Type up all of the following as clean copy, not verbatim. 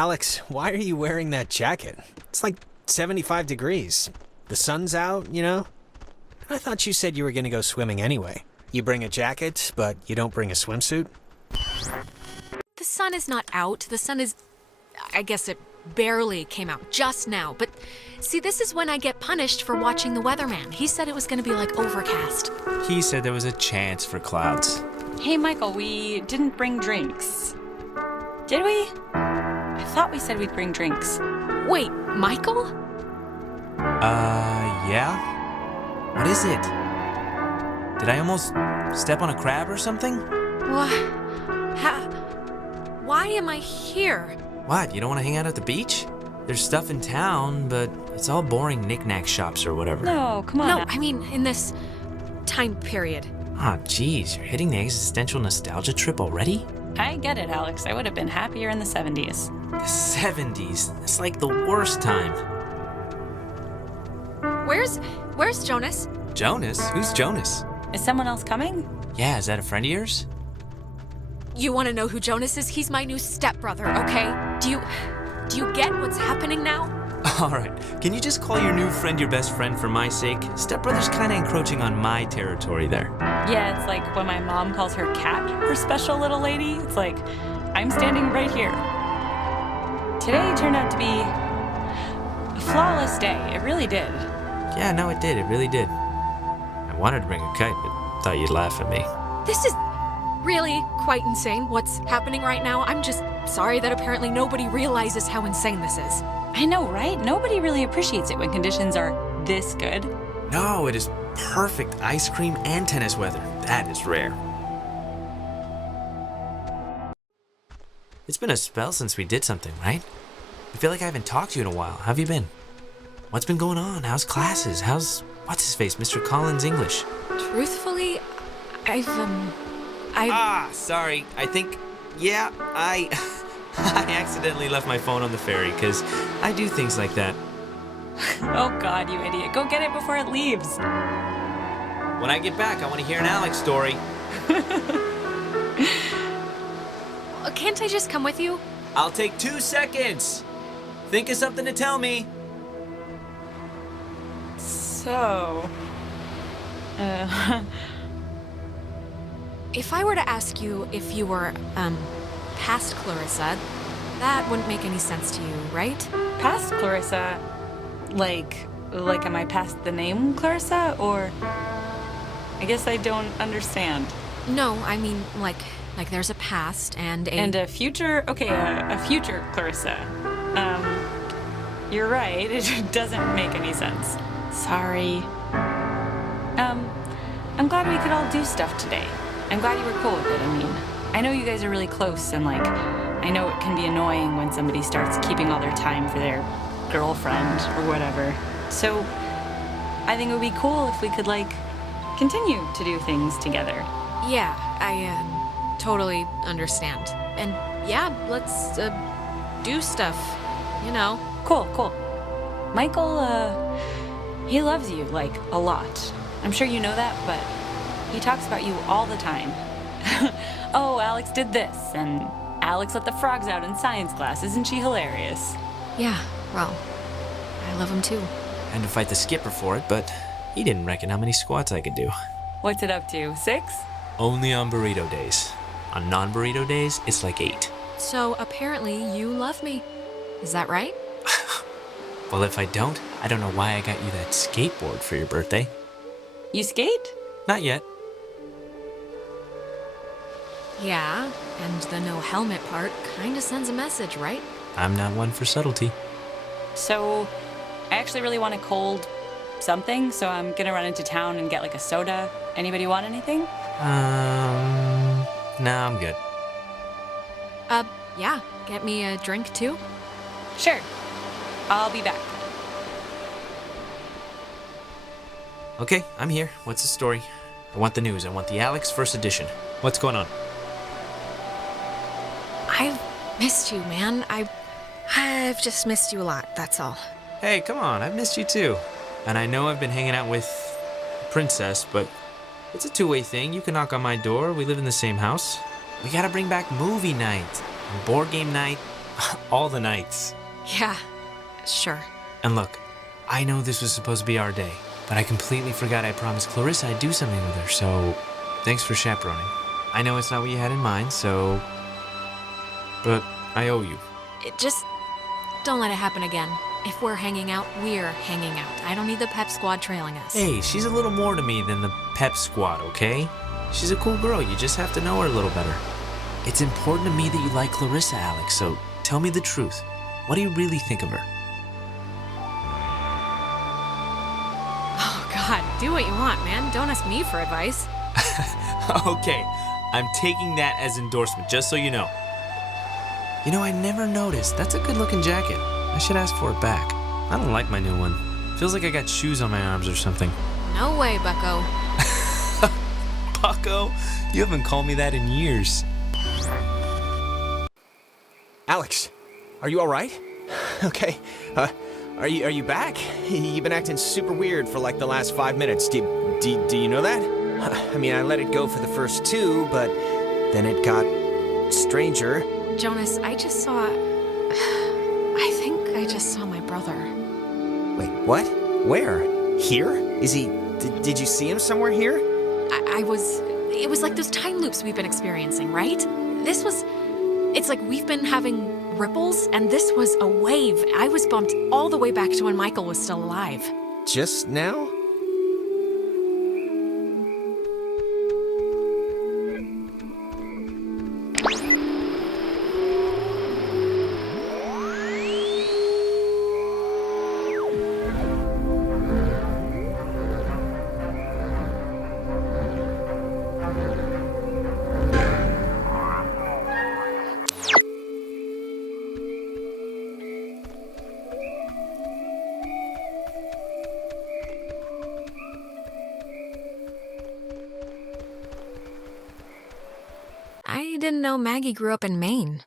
Alex, why are you wearing that jacket? It's like 75 degrees. The sun's out, you know? I thought you said you were gonna go swimming anyway. You bring a jacket, but you don't bring a swimsuit? The sun is not out. The sun is... I guess it barely came out just now. But see, this is when I get punished for watching the weatherman. He said it was gonna be like overcast. He said there was a chance for clouds. Hey, Michael, we didn't bring drinks. Did we? I thought we said we'd bring drinks. Wait, Michael? Yeah? What is it? Did I almost step on a crab or something? What? Why am I here? What, you don't want to hang out at the beach? There's stuff in town, but it's all boring knick-knack shops or whatever. No, come on. No, I mean in this time period. Ah, geez, you're hitting the existential nostalgia trip already? I get it, Alex. I would have been happier in the 70s. The 70s? That's like the worst time. Where's Jonas? Jonas? Who's Jonas? Is someone else coming? Yeah, is that a friend of yours? You want to know who Jonas is? He's my new stepbrother, okay? Do you get what's happening now? Alright, can you just call your new friend your best friend for my sake? Stepbrother's kinda encroaching on my territory there. Yeah, it's like when my mom calls her cat her special little lady. It's like, I'm standing right here. Today turned out to be a flawless day. It really did. Yeah, no, it did. It really did. I wanted to bring a kite, but thought you'd laugh at me. This is really quite insane what's happening right now. I'm just sorry that apparently nobody realizes how insane this is. I know, right? Nobody really appreciates it when conditions are this good. No, it is perfect ice cream and tennis weather. That is rare. It's been a spell since we did something, right? I feel like I haven't talked to you in a while. How have you been? What's been going on? How's classes? How's, what's-his-face, Mr. Collins' English? Truthfully, I've Sorry. I think, yeah, I accidentally left my phone on the ferry, because I do things like that. Oh God, you idiot. Go get it before it leaves. When I get back, I want to hear an Alex story. Can't I just come with you? I'll take 2 seconds. Think of something to tell me. So... If I were to ask you if you were, past Clarissa, that wouldn't make any sense to you, right? Past Clarissa? Like am I past the name Clarissa, or... I guess I don't understand. No, I mean, like there's a past and a... And a future? Okay, a future Clarissa. You're right, it doesn't make any sense. Sorry. I'm glad we could all do stuff today. I'm glad you were cool with it. I mean, I know you guys are really close, and like, I know it can be annoying when somebody starts keeping all their time for their girlfriend or whatever. So, I think it would be cool if we could, like, continue to do things together. Yeah, I totally understand. And yeah, let's do stuff, you know. Cool. Michael, he loves you, like, a lot. I'm sure you know that, but he talks about you all the time. Oh, Alex did this, and Alex let the frogs out in science class. Isn't she hilarious? Yeah, well, I love him too. I had to fight the skipper for it, but he didn't reckon how many squats I could do. What's it up to, 6? Only on burrito days. On non-burrito days, it's like 8. So apparently you love me. Is that right? Well, if I don't know why I got you that skateboard for your birthday. You skate? Not yet. Yeah, and the no helmet part kinda sends a message, right? I'm not one for subtlety. So, I actually really want a cold something, so I'm gonna run into town and get like a soda. Anybody want anything? No, I'm good. Yeah, get me a drink too? Sure. I'll be back. Okay, I'm here. What's the story? I want the news. I want the Alex first edition. What's going on? I've missed you, man. I've just missed you a lot, that's all. Hey, come on. I've missed you too. And I know I've been hanging out with Princess, but it's a two-way thing. You can knock on my door. We live in the same house. We gotta bring back movie night and board game night. All the nights. Yeah, sure. And look, I know this was supposed to be our day, but I completely forgot I promised Clarissa I'd do something with her, so thanks for chaperoning. I know it's not what you had in mind, so... but I owe you. Just don't let it happen again. If we're hanging out, we're hanging out. I don't need the pep squad trailing us. Hey, she's a little more to me than the pep squad, okay? She's a cool girl, you just have to know her a little better. It's important to me that you like Clarissa, Alex, so tell me the truth. What do you really think of her? Oh, God, do what you want, man. Don't ask me for advice. Okay, I'm taking that as endorsement, just so you know. You know, I never noticed. That's a good-looking jacket. I should ask for it back. I don't like my new one. Feels like I got shoes on my arms or something. No way, bucko. Bucko? You haven't called me that in years. Alex, are you all right? Okay. Are you back? You've been acting super weird for like the last 5 minutes. Do you know that? I mean, I let it go for the first 2, but then it got stranger. Jonas, I think I just saw my brother. Wait, what? Where? Here? Is he... Did you see him somewhere here? It was like those time loops we've been experiencing, right? It's like we've been having ripples, and this was a wave. I was bumped all the way back to when Michael was still alive. Just now? I didn't know Maggie grew up in Maine.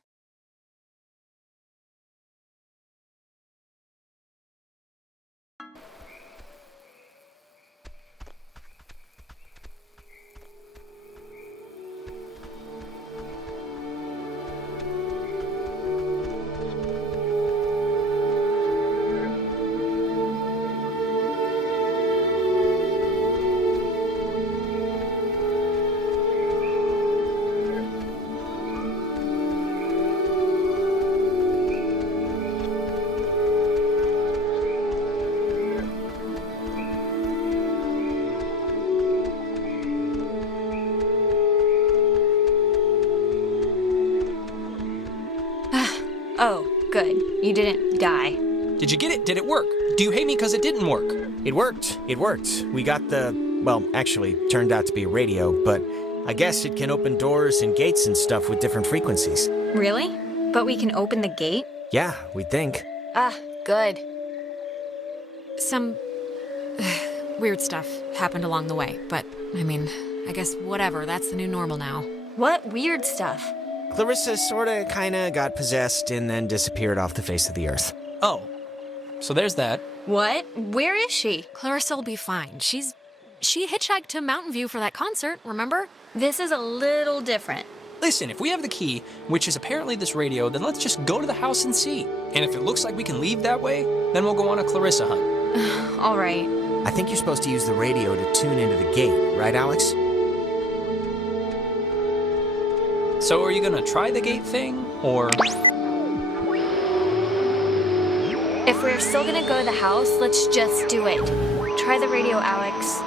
Oh, good. You didn't die. Did you get it? Did it work? Do you hate me because it didn't work? It worked. It worked. We got well, actually, turned out to be a radio, but I guess it can open doors and gates and stuff with different frequencies. Really? But we can open the gate? Yeah, we think. Ah, good. Some weird stuff happened along the way, but I mean, I guess whatever, that's the new normal now. What weird stuff? Clarissa sorta kinda got possessed and then disappeared off the face of the earth. Oh, so there's that. What? Where is she? Clarissa will be fine. She hitchhiked to Mountain View for that concert, remember? This is a little different. Listen, if we have the key, which is apparently this radio, then let's just go to the house and see. And if it looks like we can leave that way, then we'll go on a Clarissa hunt. All right. I think you're supposed to use the radio to tune into the gate, right, Alex? So are you gonna try the gate thing, or? If we're still gonna go to the house, let's just do it. Try the radio, Alex.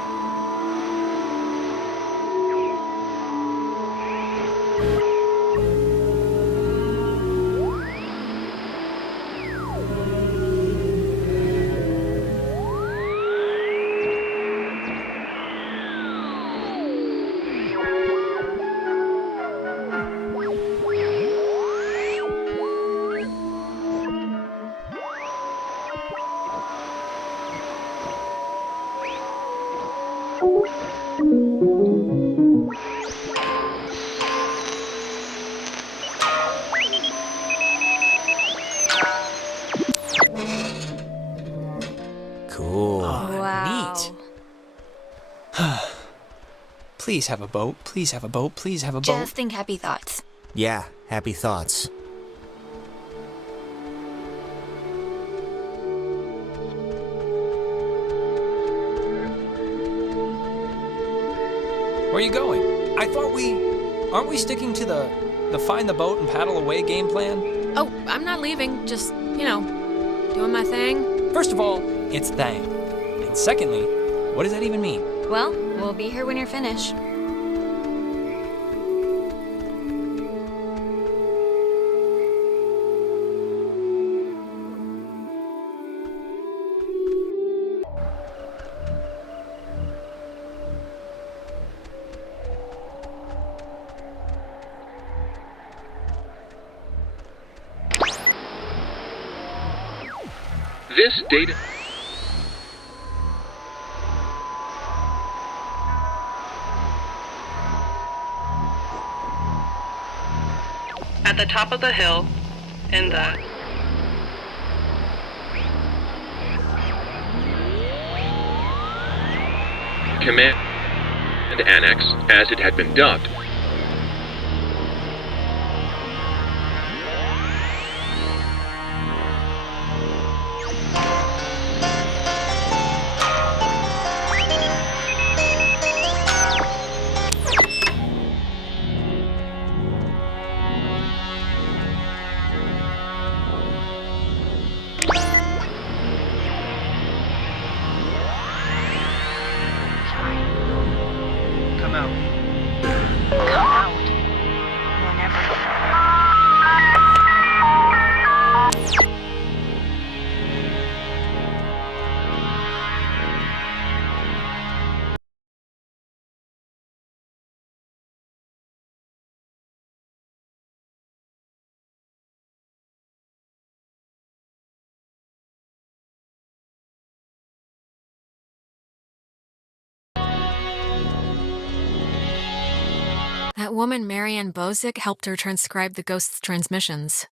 Cool. Wow. Neat. Please have a boat. Please have a boat. Please have a boat. Just think happy thoughts. Yeah, happy thoughts. Where are you going? I thought aren't we sticking to the find the boat and paddle away game plan? Oh, I'm not leaving. Just, doing my thing. First of all, it's thang. And secondly, what does that even mean? Well, we'll be here when you're finished. This data... At the top of the hill, in the... Command Annex, as it had been dubbed. Come out. Come out. Whenever. That woman, Marianne Bozick, helped her transcribe the ghost's transmissions.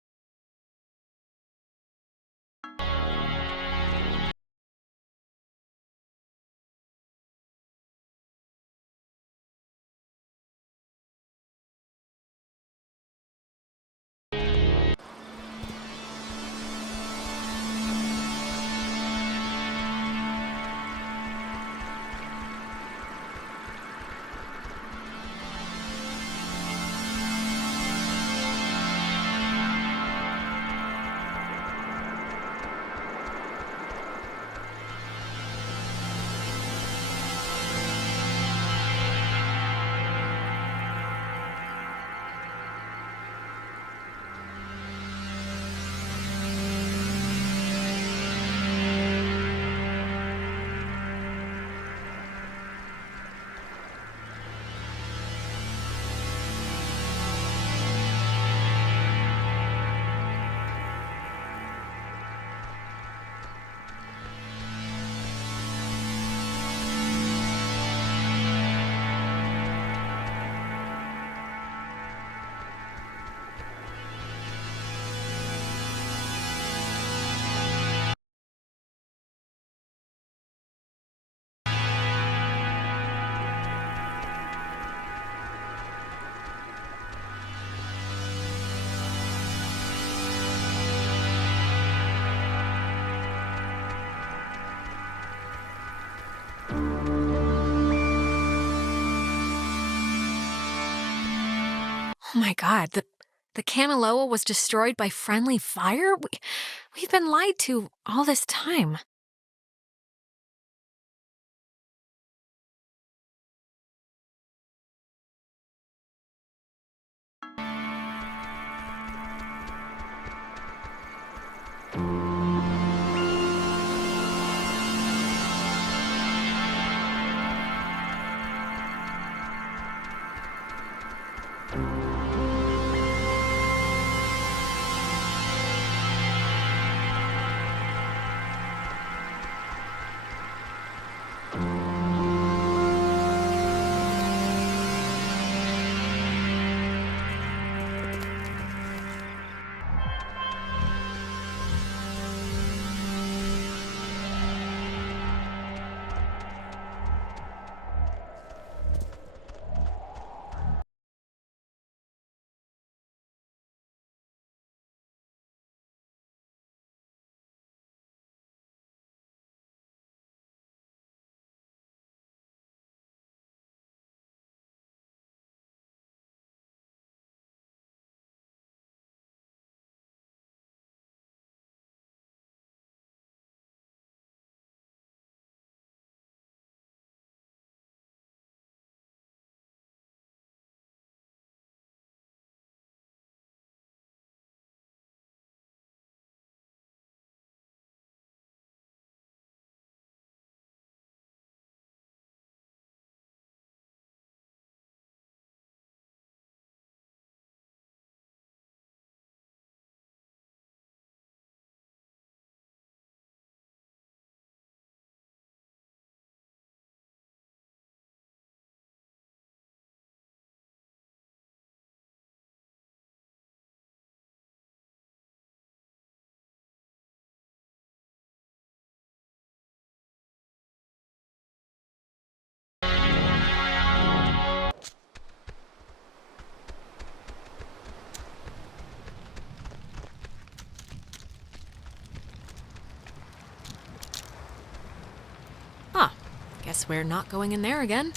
Oh my God, the Kanaloa was destroyed by friendly fire? We've been lied to all this time. Guess we're not going in there again.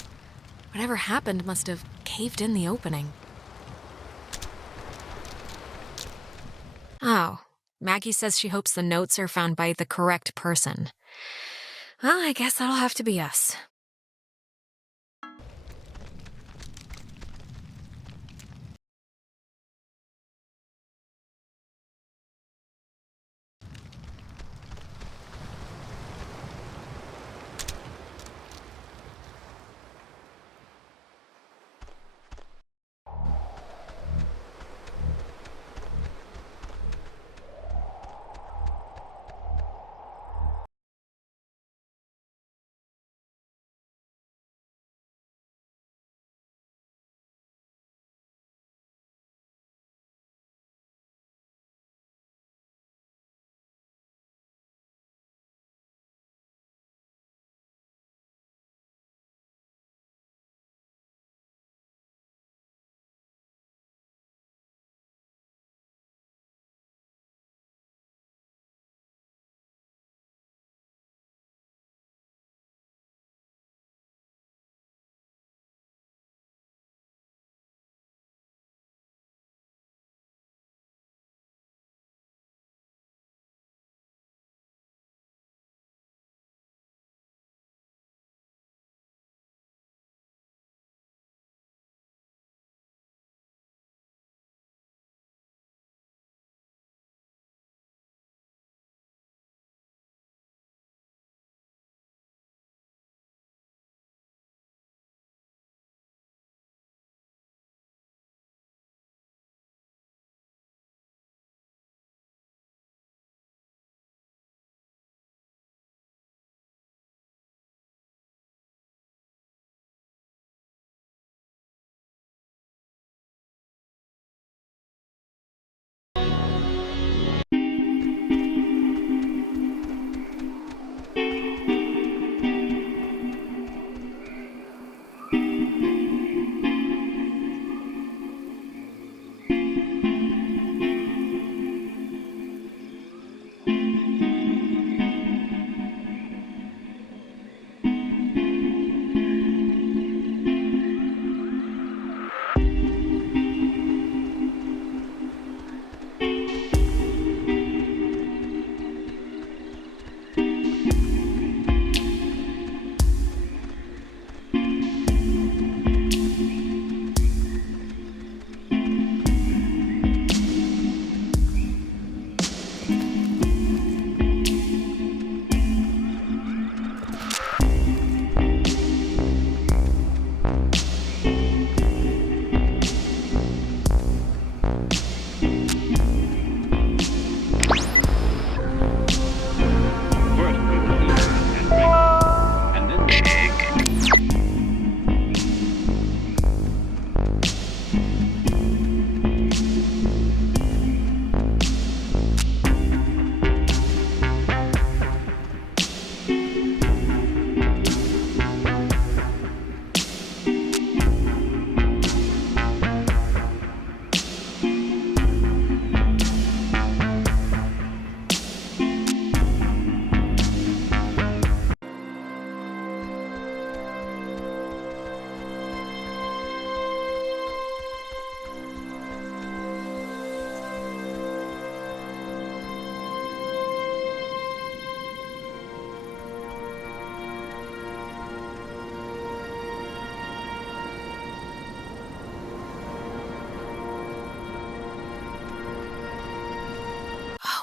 Whatever happened must have caved in the opening. Oh, Maggie says she hopes the notes are found by the correct person. Well, I guess that'll have to be us.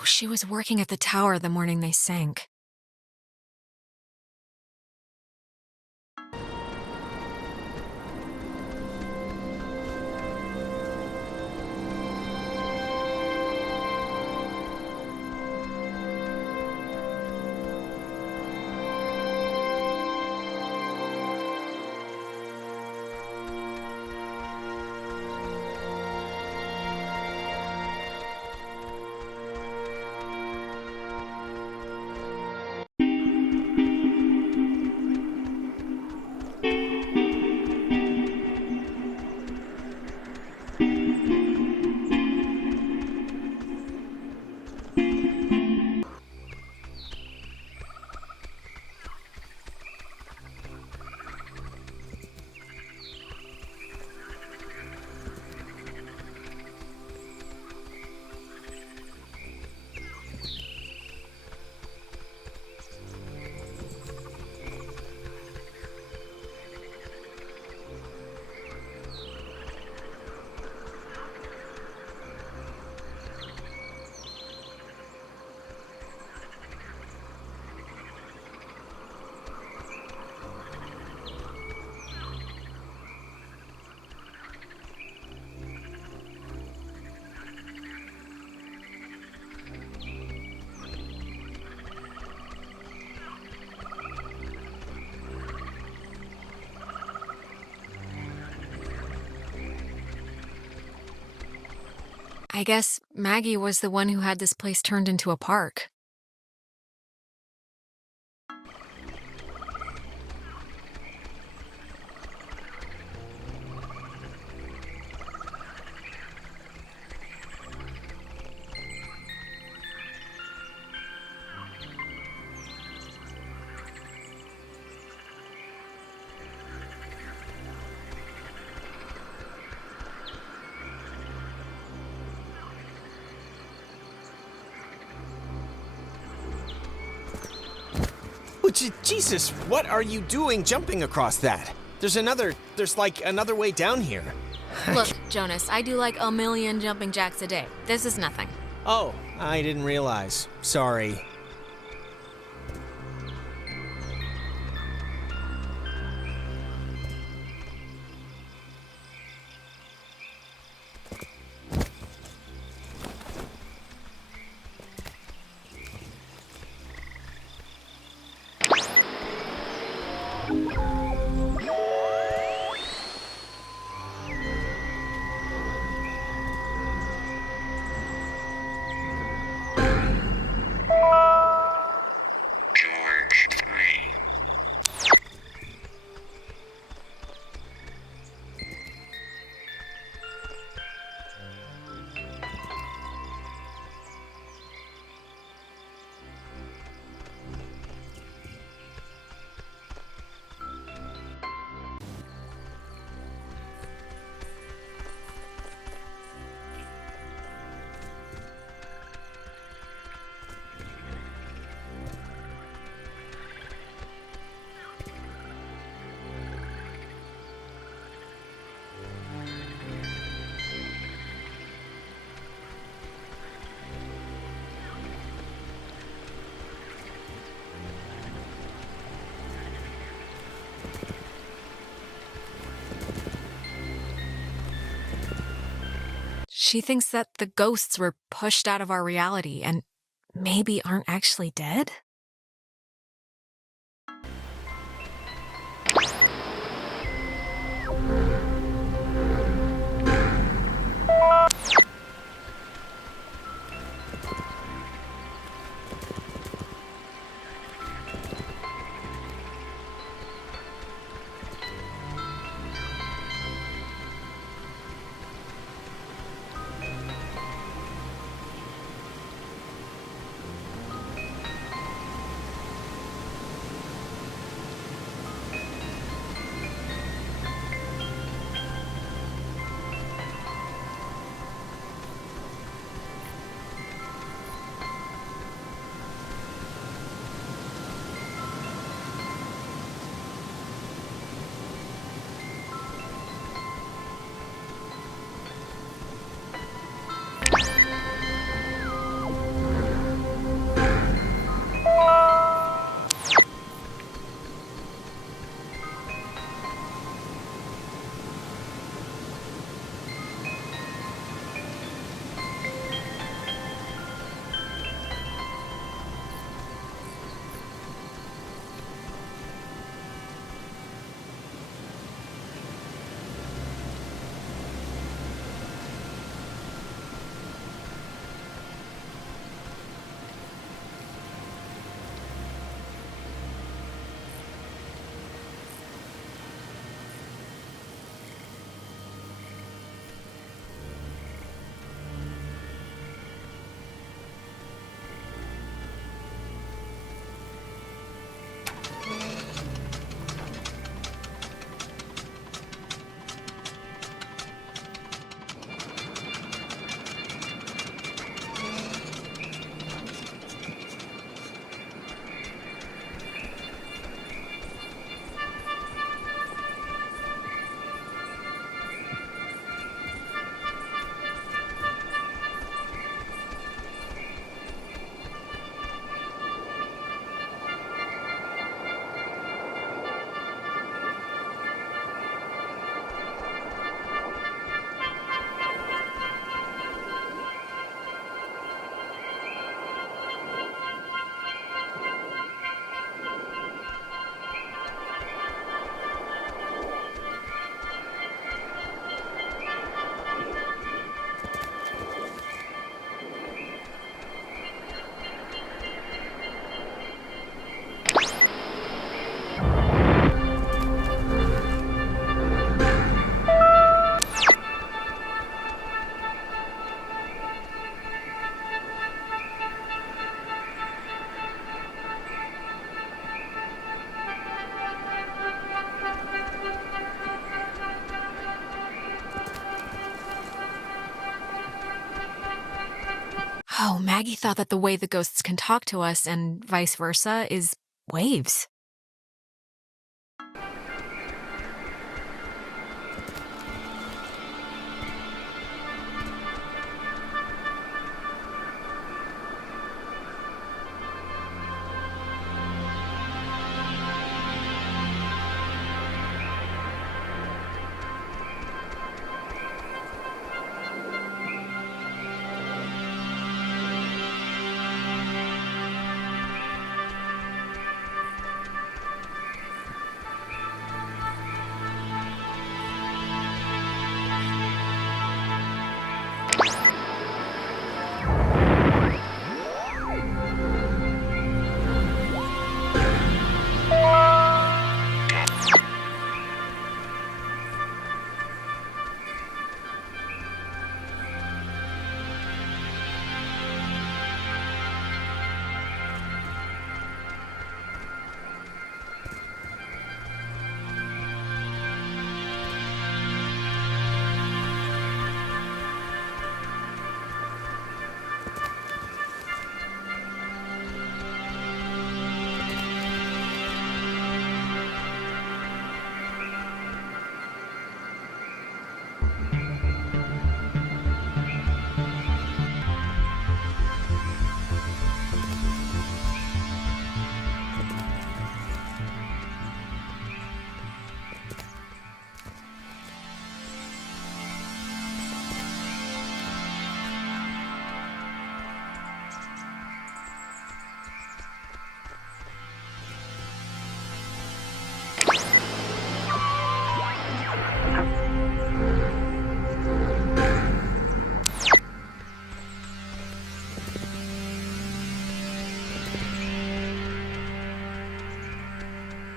Oh, she was working at the tower the morning they sank. I guess Maggie was the one who had this place turned into a park. Oh, Jesus, what are you doing jumping across that? There's like another way down here. Look, Jonas, I do like 1,000,000 jumping jacks a day. This is nothing. Oh, I didn't realize. Sorry. She thinks that the ghosts were pushed out of our reality and maybe aren't actually dead? Oh, Maggie thought that the way the ghosts can talk to us and vice versa is waves.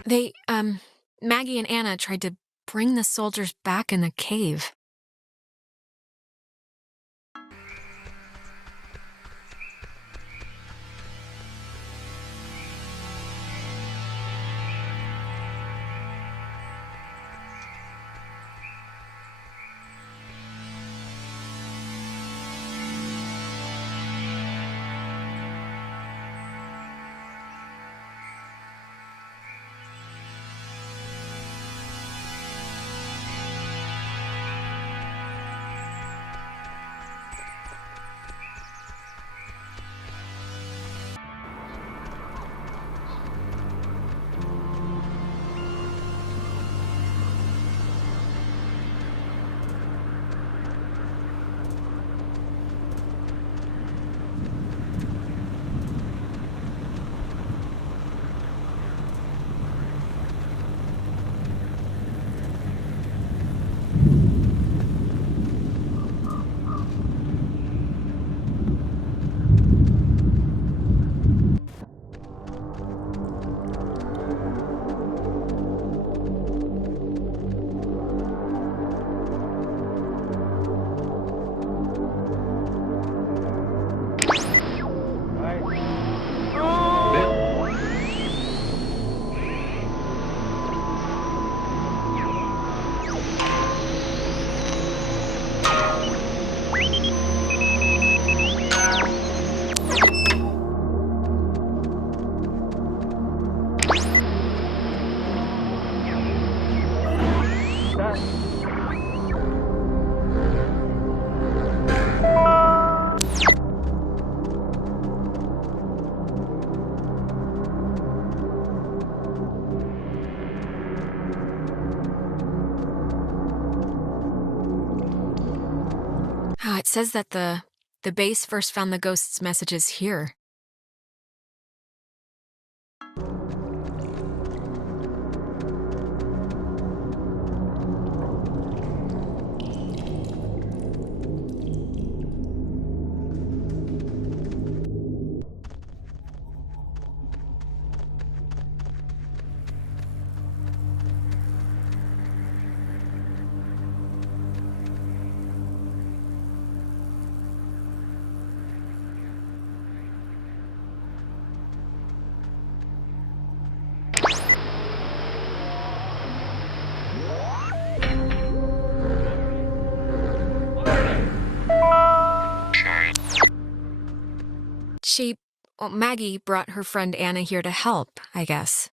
They, Maggie and Anna tried to bring the soldiers back in the cave. It says that the base first found the ghost's messages here. Maggie brought her friend Anna here to help, I guess.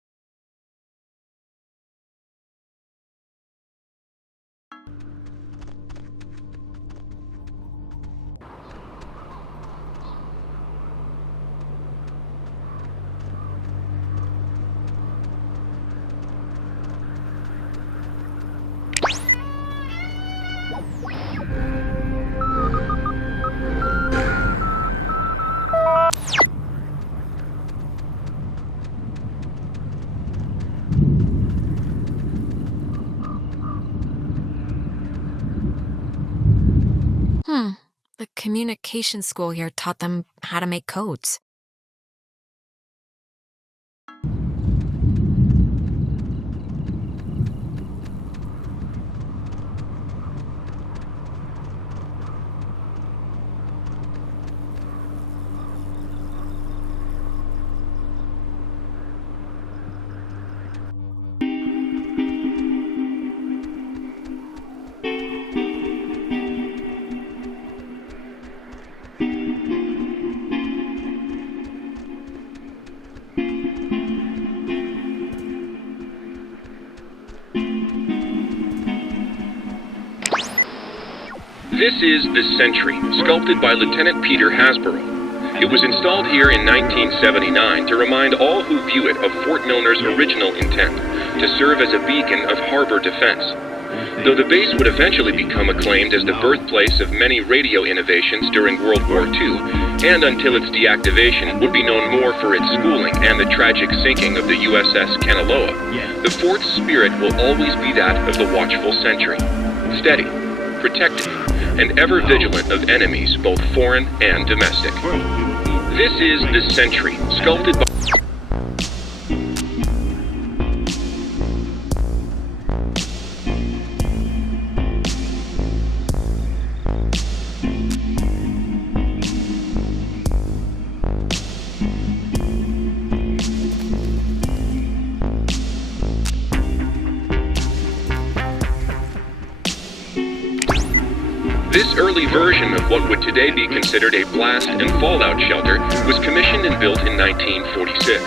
The communication school here taught them how to make codes. This is the Sentry, sculpted by Lieutenant Peter Hasborough. It was installed here in 1979 to remind all who view it of Fort Milner's original intent, to serve as a beacon of harbor defense. Though the base would eventually become acclaimed as the birthplace of many radio innovations during World War II, and until its deactivation would be known more for its schooling and the tragic sinking of the USS Kanaloa, the fort's spirit will always be that of the watchful sentry, steady, protective, and ever vigilant of enemies both foreign and domestic. This is the Sentry, sculpted by... This early version of what would today be considered a blast and fallout shelter was commissioned and built in 1946.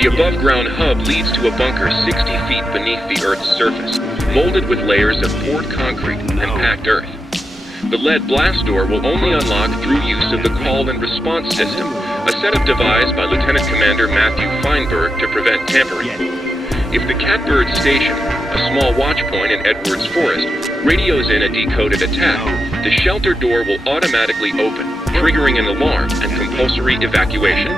The above-ground hub leads to a bunker 60 feet beneath the Earth's surface, molded with layers of poured concrete and packed earth. The lead blast door will only unlock through use of the call and response system, a setup devised by Lieutenant Commander Matthew Feinberg to prevent tampering. If the Catbird Station, a small watch point in Edwards Forest, radios in a decoded attack, the shelter door will automatically open, triggering an alarm and compulsory evacuation.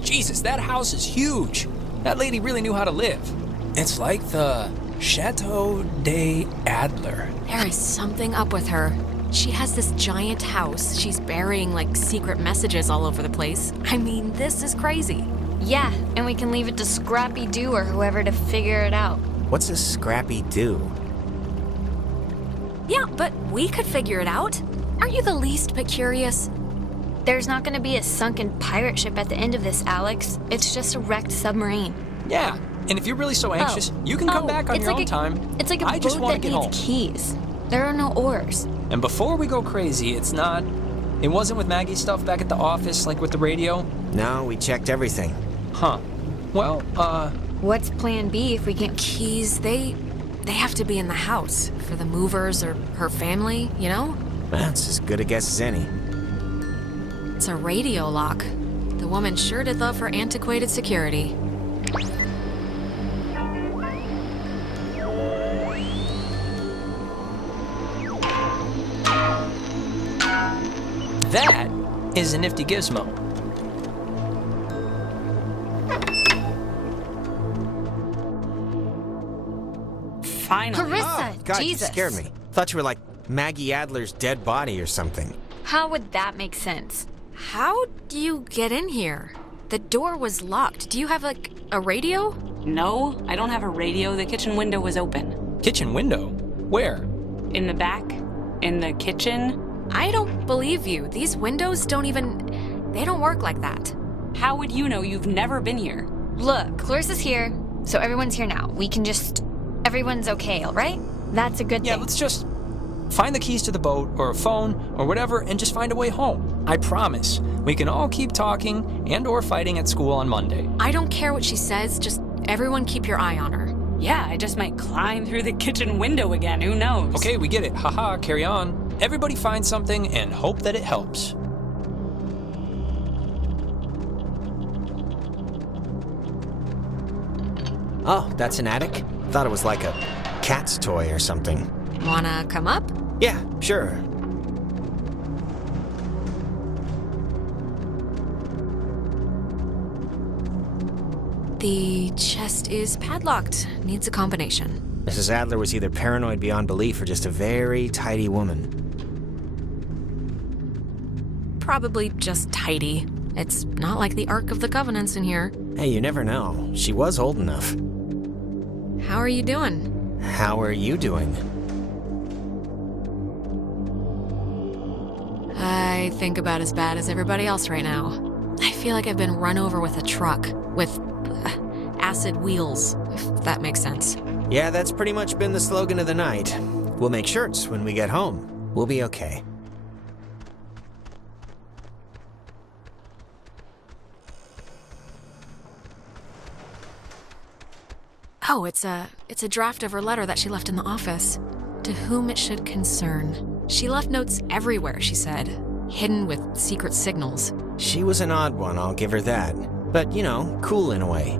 Jesus, that house is huge. That lady really knew how to live. It's like the Chateau de Adler. There is something up with her. She has this giant house. She's burying, like, secret messages all over the place. I mean, this is crazy. Yeah, and we can leave it to Scrappy Doo or whoever to figure it out. What's a Scrappy Doo? Yeah, but we could figure it out. Aren't you the least bit curious? There's not gonna be a sunken pirate ship at the end of this, Alex. It's just a wrecked submarine. Yeah, and if you're really so anxious, you can come back on your own time. It's like a I just boat want that to get needs home. keys. There are no oars. And before we go crazy, it wasn't with Maggie's stuff back at the office, like with the radio? No, we checked everything. Huh. Well, What's plan B if we can't... Keys, they have to be in the house for the movers or her family, you know? That's as good a guess as any. It's a radio lock. The woman sure did love her antiquated security. that is a nifty gizmo. Finally. Clarissa, Oh, God, Jesus. you scared me. Thought you were like Maggie Adler's dead body or something. How would that make sense? How do you get in here? The door was locked. Do you have, like, a radio? No, I don't have a radio. The kitchen window was open. Kitchen window? Where? In the back? In the kitchen? I don't believe you. These windows don't even... They don't work like that. How would you know? You've never been here. Look, Clarissa's here, so everyone's here now. We can just... Everyone's okay, all right? That's a good Yeah, thing. let's just find the keys to the boat or a phone or whatever and just find a way home. I promise. We can all keep talking and or fighting at school on Monday. I don't care what she says, just everyone keep your eye on her. Yeah, I just might climb through the kitchen window again. Who knows? Okay, we get it. Haha, carry on. Everybody find something and hope that it helps. Oh, that's an attic? Thought it was like a cat's toy or something. Wanna come up? Yeah, sure. The chest is padlocked. Needs a combination. Mrs. Adler was either paranoid beyond belief or just a very tidy woman. Probably just tidy. It's not like the Ark of the Covenants in here. Hey, you never know. She was old enough. How are you doing? How are you doing? I think about as bad as everybody else right now. I feel like I've been run over with a truck with acid wheels, if that makes sense. Yeah, that's pretty much been the slogan of the night. We'll make shirts when we get home. We'll be okay. Oh, it's a draft of her letter that she left in the office. To whom it should concern. She left notes everywhere, she said, hidden with secret signals. She was an odd one, I'll give her that. But, you know, cool in a way.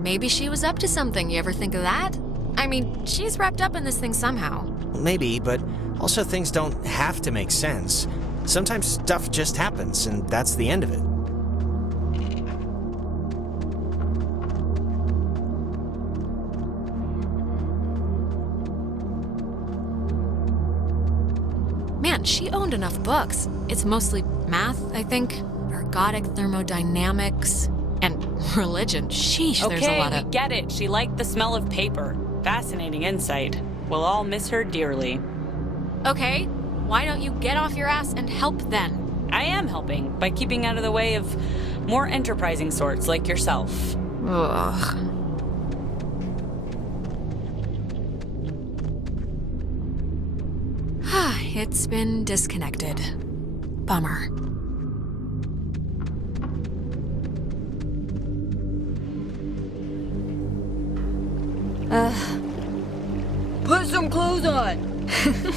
Maybe she was up to something, you ever think of that? I mean, she's wrapped up in this thing somehow. Maybe, but also things don't have to make sense. Sometimes stuff just happens, and that's the end of it. Man, she owned enough books. It's mostly math, I think, ergodic thermodynamics, and religion. Sheesh, there's a lot Okay, of... we get it. She liked the smell of paper. Fascinating insight. We'll all miss her dearly. Okay, why don't you get off your ass and help then? I am helping by keeping out of the way of more enterprising sorts like yourself. Ugh. It's been disconnected. Bummer. Put some clothes on.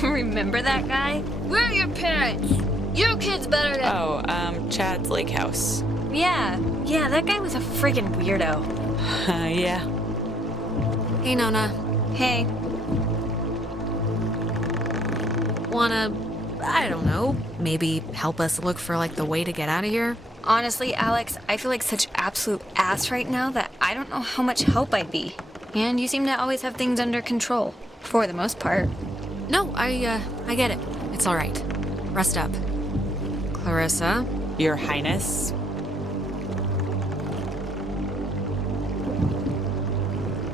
Remember that guy? Where are your parents? Your kid's better than... Oh, Chad's lake house. Yeah, that guy was a friggin' weirdo. Yeah. Hey, Nona. Hey, Wanna, I don't know, maybe help us look for, like, the way to get out of here? honestly, Alex, I feel like such absolute ass right now that I don't know how much help I'd be. And you seem to always have things under control, for the most part. No, I get it. It's all right. Rest up. Clarissa? Your Highness.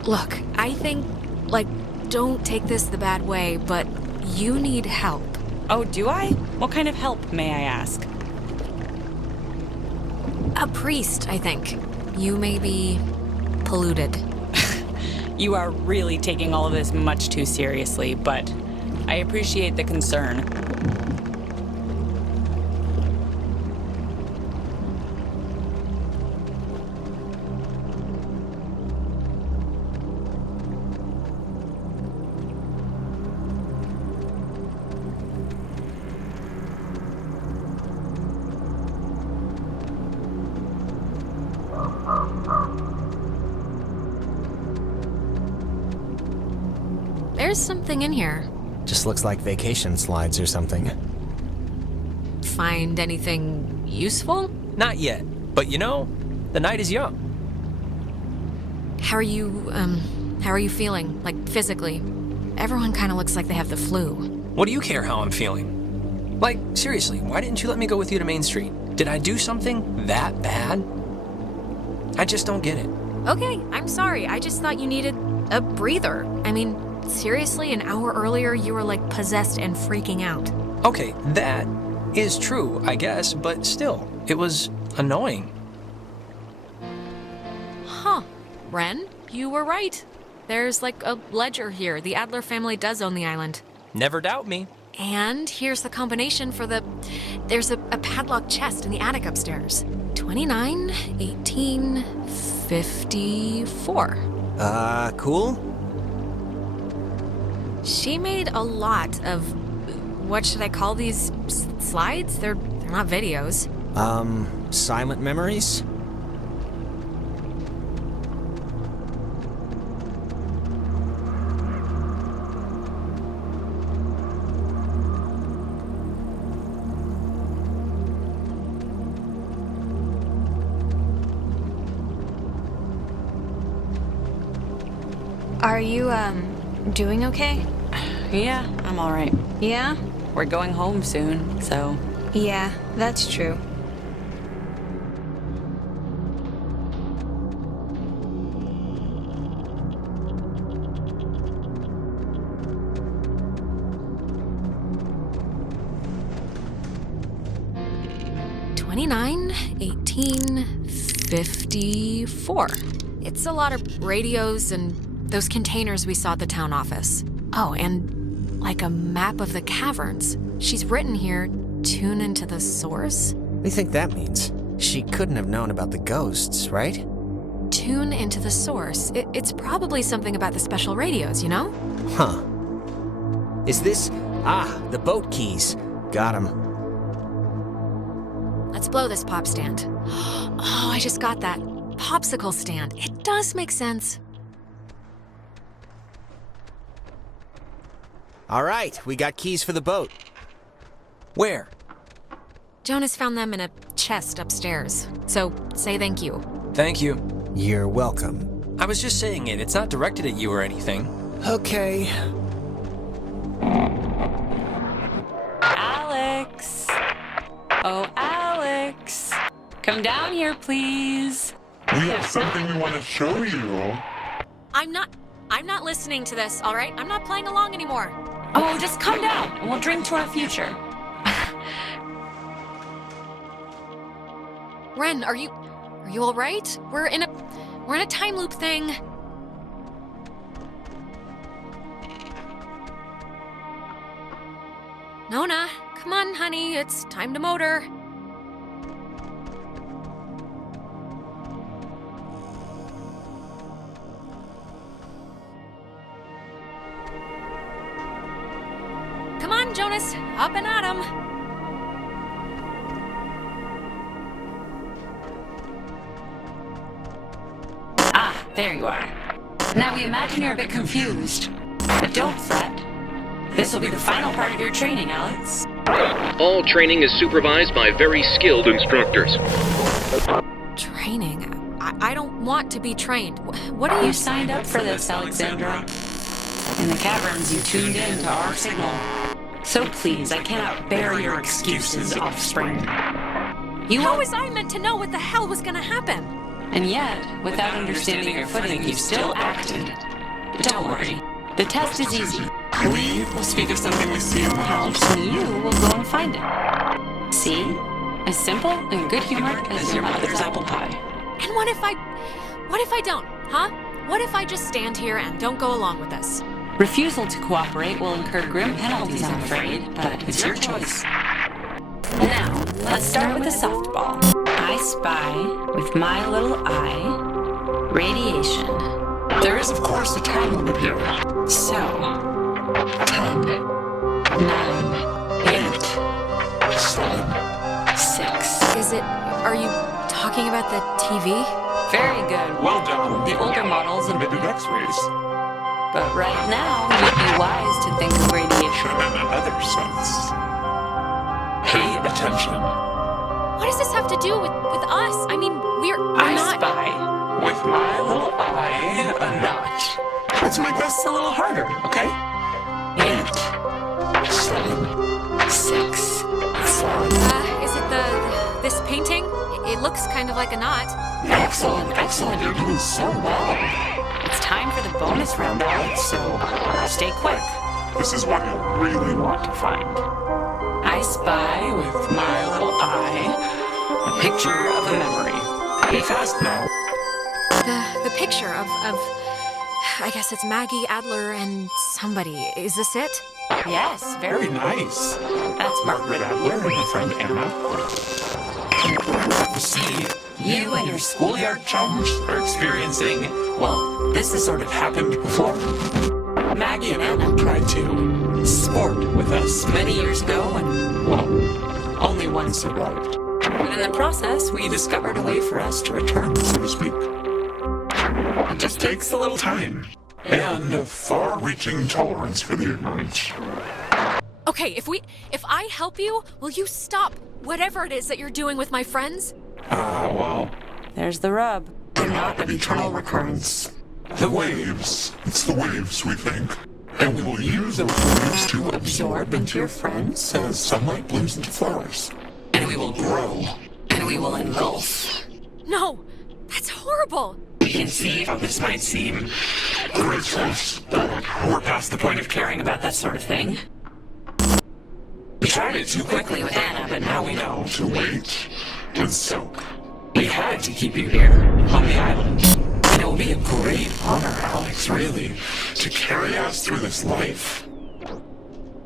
Look, I think, like, don't take this the bad way, but you need help. Oh, do I? What kind of help, may I ask? A priest, I think. You may be polluted. You are really taking all of this much too seriously, but I appreciate the concern. There's something in here. Just looks like vacation slides or something. Find anything useful? Not yet, but you know, the night is young. How are you, How are you feeling? Like, physically? Everyone kind of looks like they have the flu. What do you care how I'm feeling? Like, seriously, why didn't you let me go with you to Main Street? Did I do something that bad? I just don't get it. Okay, I'm sorry. I just thought you needed a breather. I mean, seriously, an hour earlier you were like possessed and freaking out. Okay, that is true, I guess, but still, it was annoying. Huh. Ren, you were right. There's like a ledger here. The Adler family does own the island. Never doubt me. And here's the combination for there's a padlocked chest in the attic upstairs. 29, 18, 54. Cool? She made a lot of, what should I call these slides? They're not videos. Silent memories? Are you, doing okay? Yeah, I'm all right. Yeah? We're going home soon, so... Yeah, that's true. $29, 18, 54. It's a lot of radios and those containers we saw at the town office. Oh, and like a map of the caverns. She's written here, tune into the source. What do you think that means? She couldn't have known about the ghosts, right? Tune into the source. It's probably something about the special radios, you know? Huh. Is this... the boat keys. Got 'em. Let's blow this pop stand. Oh, I just got that. Popsicle stand. It does make sense. All right, we got keys for the boat. Where? Jonas found them in a chest upstairs. So, say thank you. Thank you. You're welcome. I was just saying it. It's not directed at you or anything. Okay. Alex! Oh, Alex! Come down here, please. We have something we want to show you. I'm not listening to this, all right? I'm not playing along anymore. Oh, just come down and we'll drink to our future. Ren, are you all right? We're in a time loop thing. Nona, come on, honey. It's time to motor. Come on, Jonas. Up and at 'em. Ah, there you are. Now we imagine you're a bit confused. But don't fret. This will be the final part of your training, Alex. All training is supervised by very skilled instructors. Training? I don't want to be trained. What are You you... signed up for this, Alexandra. In the caverns, you tuned in to our signal. So please, I cannot bear your excuses, offspring. How was I meant to know what the hell was gonna happen? And yet, without understanding your footing, you still acted. But don't worry. The test is easy. We will speak of something we see in the house, and you will go and find it. See? As simple and good-humored as your mother's apple pie. And what if I don't, huh? What if I just stand here and don't go along with this? Refusal to cooperate will incur grim penalties, I'm afraid, but it's your choice. Now, let's start with the softball. I spy, with my little eye, radiation. There is, of course, a time limit here. So, 10, 9, 8, 7. 6. Are you talking about the TV? Very good. Well done. The older models emitted X-rays. But right now, you'd be wise to think of radiation. In another sense. Pay attention. What does this have to do with us? I mean, we're I not... spy, With my little eye, a knot. Try to make this a little harder, okay? 8, 7, 6, 5. Is it this painting? It looks kind of like a knot. Excellent, excellent. You're doing so well. It's time for the bonus round, Alex, so stay quick. This is what you really want to find. I spy with my little eye a picture of a memory. Be fast now. The picture of I guess it's Maggie, Adler, and somebody. Is this it? Yes, very Very nice. That's Margaret Adler and her friend Anna. See, you and your schoolyard chums are experiencing, well, this has sort of happened before. Maggie and Anna tried to sport with us many years ago and, well, only one survived. And in the process, we discovered a way for us to return, so to speak. It just takes a little time. And a far-reaching tolerance for the ignorant. Okay, if I help you, will you stop whatever it is that you're doing with my friends? Well, There's the rub. they're not an eternal recurrence. The waves. It's the waves, we think. And we will use those waves to absorb into your friends as sunlight blooms into flowers. And we will grow. And we will engulf. No, that's horrible. We can see how this might seem graceless, but we're past the point of caring about that sort of thing. We tried it too quickly with Anna, but now we know to wait and soak. We had to keep you here, on the island. And it will be a great honor, Alex, really, to carry us through this life.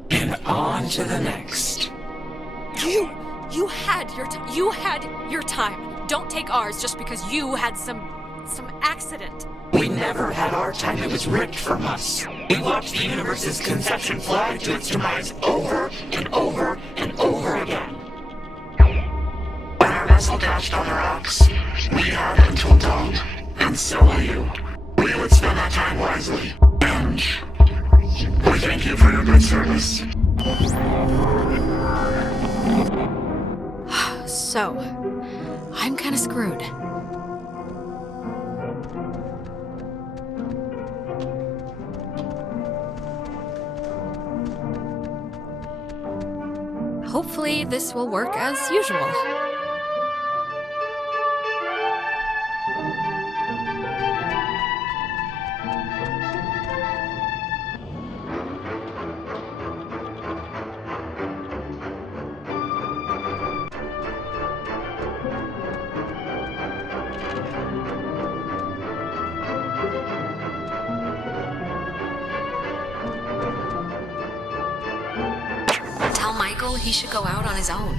And on to the next. You had your time. Don't take ours just because you had some accident. We never had our time. It was ripped from us. We watched the universe's conception fly to its demise over and over and over again. When our vessel dashed on the rocks, we had until dawn, and so will you. We would spend that time wisely, and we thank you for your good service. So, I'm kind of screwed. Hopefully, this will work as usual. Tell Michael he should go out on his own.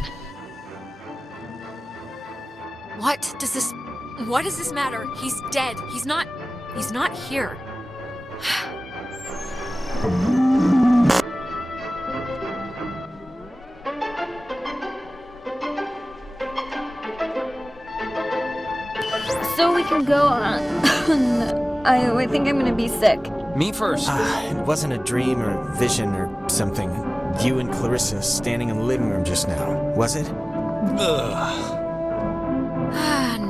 What does this matter? He's dead. He's not here. So we can go on. I think I'm gonna be sick. Me first. It wasn't a dream or vision or something. You and Clarissa standing in the living room just now, was it?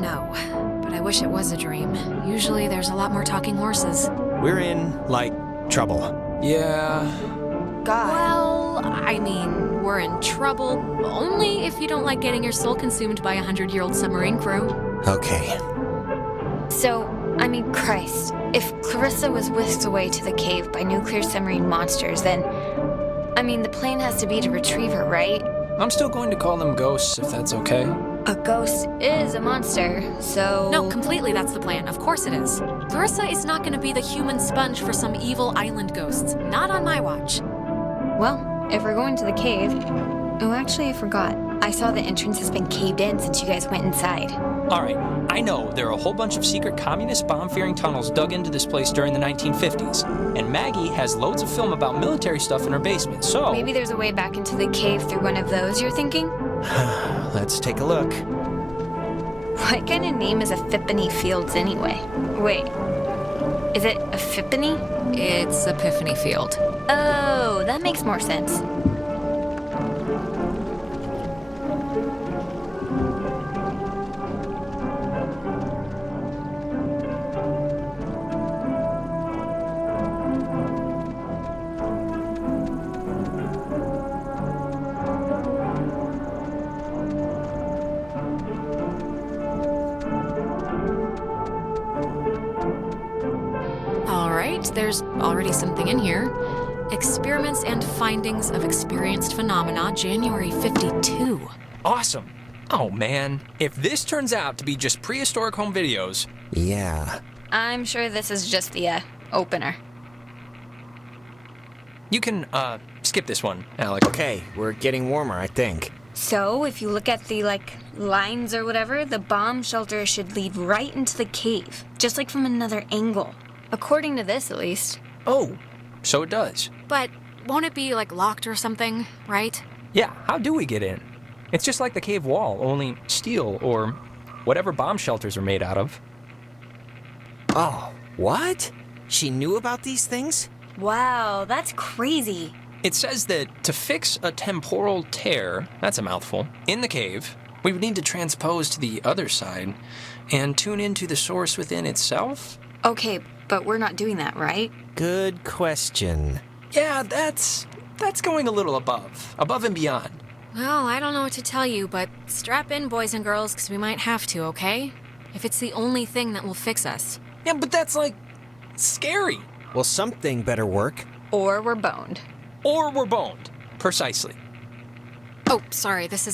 No. But I wish it was a dream. Usually there's a lot more talking horses. We're in, like, trouble. Yeah. Well, I mean, we're in trouble only if you don't like getting your soul consumed by a 100-year-old submarine crew. Okay. So, I mean, Christ, if Clarissa was whisked away to the cave by nuclear submarine monsters, then, I mean, the plan has to be to retrieve her, right? I'm still going to call them ghosts, if that's okay. A ghost is a monster, so... No, completely that's the plan. Of course it is. Clarissa is not going to be the human sponge for some evil island ghosts. Not on my watch. Well, if we're going to the cave... Oh, actually, I forgot. I saw the entrance has been caved in since you guys went inside. Alright, I know there are a whole bunch of secret communist bomb-fearing tunnels dug into this place during the 1950s. And Maggie has loads of film about military stuff in her basement, so... Maybe there's a way back into the cave through one of those, you're thinking? Let's take a look. What kind of name is Epiphany Fields anyway? Wait, is it Epiphany? It's Epiphany Field. Oh, that makes more sense. there's already something in here. Experiments and Findings of Experienced Phenomena, January 52. Awesome. Oh man, if this turns out to be just prehistoric home videos... Yeah. I'm sure this is just the opener. You can, skip this one, Alec. Okay, we're getting warmer, I think. So, if you look at the, lines or whatever, the bomb shelter should lead right into the cave, just like from another angle. According to this, at least. Oh, so it does. But won't it be, locked or something, right? Yeah, how do we get in? It's just like the cave wall, only steel or whatever bomb shelters are made out of. Oh, what? She knew about these things? Wow, that's crazy. It says that to fix a temporal tear, that's a mouthful, in the cave, we would need to transpose to the other side and tune into the source within itself? Okay, but we're not doing that, right? Good question. Yeah, that's going a little above and beyond. Well, I don't know what to tell you, but strap in, boys and girls, because we might have to, okay? If it's the only thing that will fix us. Yeah, but that's, scary. Well, something better work. Or we're boned. Or we're boned. Precisely. Oh, sorry, this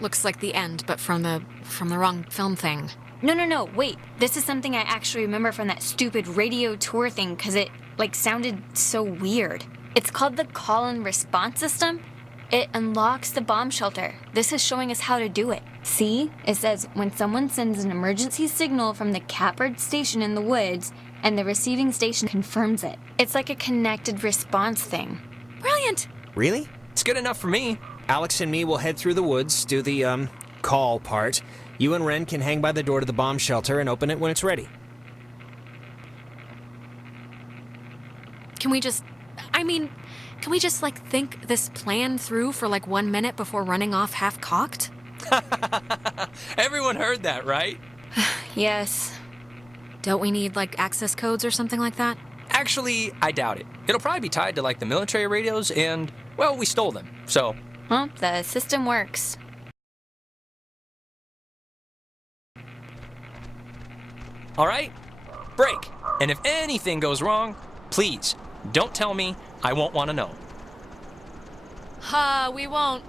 looks like the end, but from the wrong film thing. No, wait. This is something I actually remember from that stupid radio tour thing, because it, sounded so weird. It's called the call and response system. It unlocks the bomb shelter. This is showing us how to do it. See? It says, when someone sends an emergency signal from the Catbird station in the woods, and the receiving station confirms it. It's like a connected response thing. Brilliant! Really? It's good enough for me. Alex and me will head through the woods, do the, call part. You and Ren can hang by the door to the bomb shelter and open it when it's ready. Can we just think this plan through for 1 minute before running off half-cocked? Everyone heard that, right? Yes. Don't we need, access codes or something like that? Actually, I doubt it. It'll probably be tied to, the military radios and, well, we stole them, so... Well, the system works. All right? Break. And if anything goes wrong, please, don't tell me. I won't want to know. We won't.